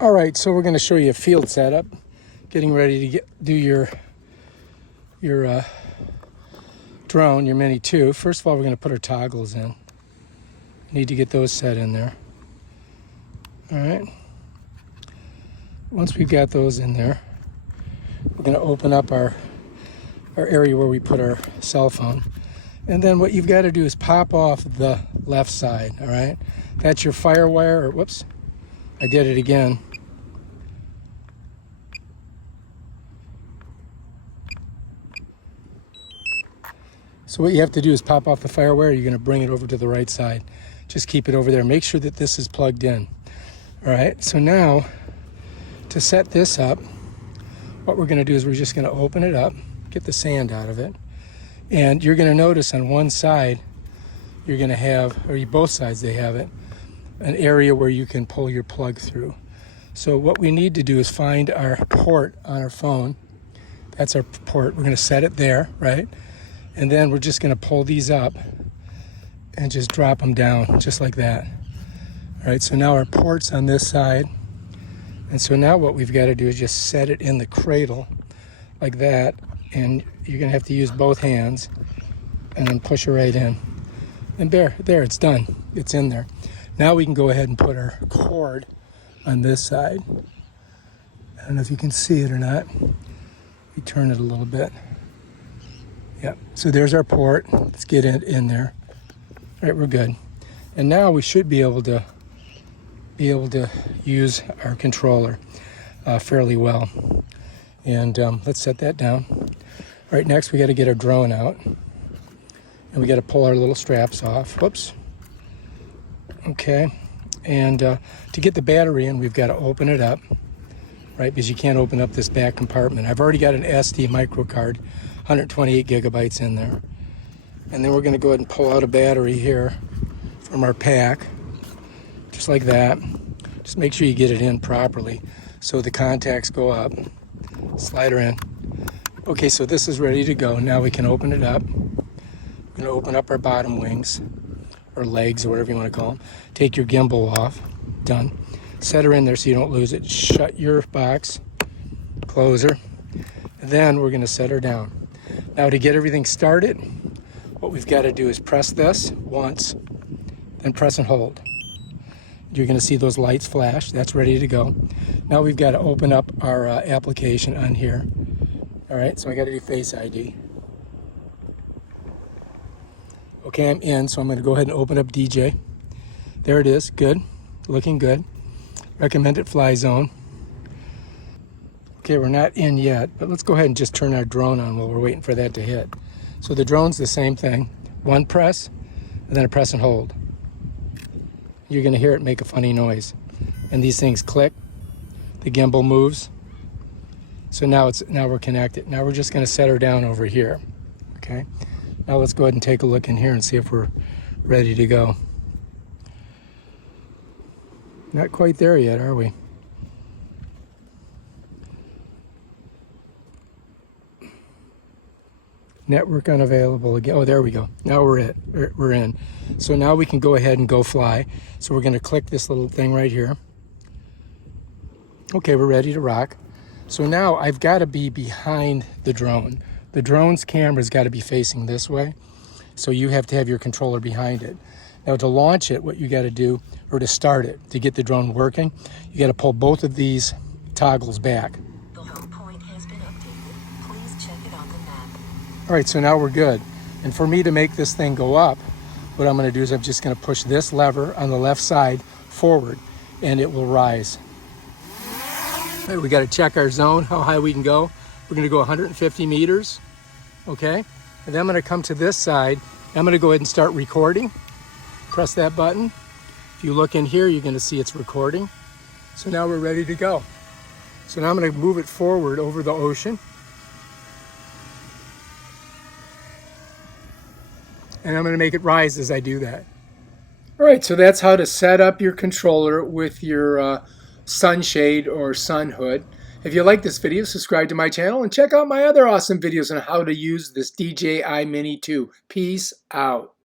All right, so we're going to show you a field setup, getting ready to do your drone, your Mini 2. First of all, we're going to put our toggles in. Need to get those set in there. All right. Once we've got those in there, we're going to open up our area where we put our cell phone. And then what you've got to do is pop off the left side, all right? That's your fire wire, or whoops, I did it again. So what you have to do is pop off the fire wire. You're going to bring it over to the right side. Just keep it over there. Make sure that this is plugged in. All right, so now to set this up, what we're going to do is we're just going to open it up, get the sand out of it. And you're going to notice on one side, you're going to have, or both sides they have it, an area where you can pull your plug through. So what we need to do is find our port on our phone. That's our port. We're going to set it there, right? And then we're just going to pull these up and just drop them down just like that. All right, so now our port's on this side. And so now what we've got to do is just set it in the cradle like that. And you're going to have to use both hands and then push it right in. And there, it's done. It's in there. Now we can go ahead and put our cord on this side. I don't know if you can see it or not. We turn it a little bit. Yep, so there's our port. Let's get it in there. All right, we're good. And now we should be able to use our controller fairly well. And let's set that down. All right, next we got to get our drone out. And we got to pull our little straps off. Whoops. Okay, and to get the battery in, we've got to open it up, right? Because you can't open up this back compartment. I've already got an SD micro card, 128 gigabytes in there. And then we're going to go ahead and pull out a battery here from our pack, just like that. Just make sure you get it in properly so the contacts go up. Slide her in. Okay, so this is ready to go. Now we can open it up. We're going to open up our bottom wings, or legs, or whatever you want to call them. Take your gimbal off. Done. Set her in there so you don't lose it. Shut your box. Close her. And then we're going to set her down. Now to get everything started, what we've got to do is press this once, then press and hold. You're going to see those lights flash. That's ready to go. Now we've got to open up our application on here. All right, so I got to do Face ID. Okay, I'm in, so I'm going to go ahead and open up DJ. There it is. Good. Looking good. Recommended fly zone. Okay, we're not in yet, but let's go ahead and just turn our drone on while we're waiting for that to hit. So the drone's the same thing. One press, and then a press and hold. You're going to hear it make a funny noise. And these things click. The gimbal moves. So now we're connected. Now we're just going to set her down over here. Okay? Now let's go ahead and take a look in here and see if we're ready to go. Not quite there yet, are we? Network unavailable again. Oh, there we go. Now we're in. So now we can go ahead and go fly. So we're going to click this little thing right here. Okay, we're ready to rock. So now I've got to be behind the drone. The drone's camera's got to be facing this way. So you have to have your controller behind it. Now to launch it, what you got to do, or to start it, to get the drone working, you got to pull both of these toggles back. The home point has been updated. Please check it on the map. All right, so now we're good. And for me to make this thing go up, what I'm going to do is I'm just going to push this lever on the left side forward, and it will rise. All right, we got to check our zone, how high we can go. We're going to go 150 meters, okay? And then I'm going to come to this side. I'm going to go ahead and start recording. Press that button. If you look in here, you're going to see it's recording. So now we're ready to go. So now I'm going to move it forward over the ocean. And I'm going to make it rise as I do that. All right, so that's how to set up your controller with your sunshade or sun hood. If you like this video, subscribe to my channel and check out my other awesome videos on how to use this DJI Mini 2. Peace out.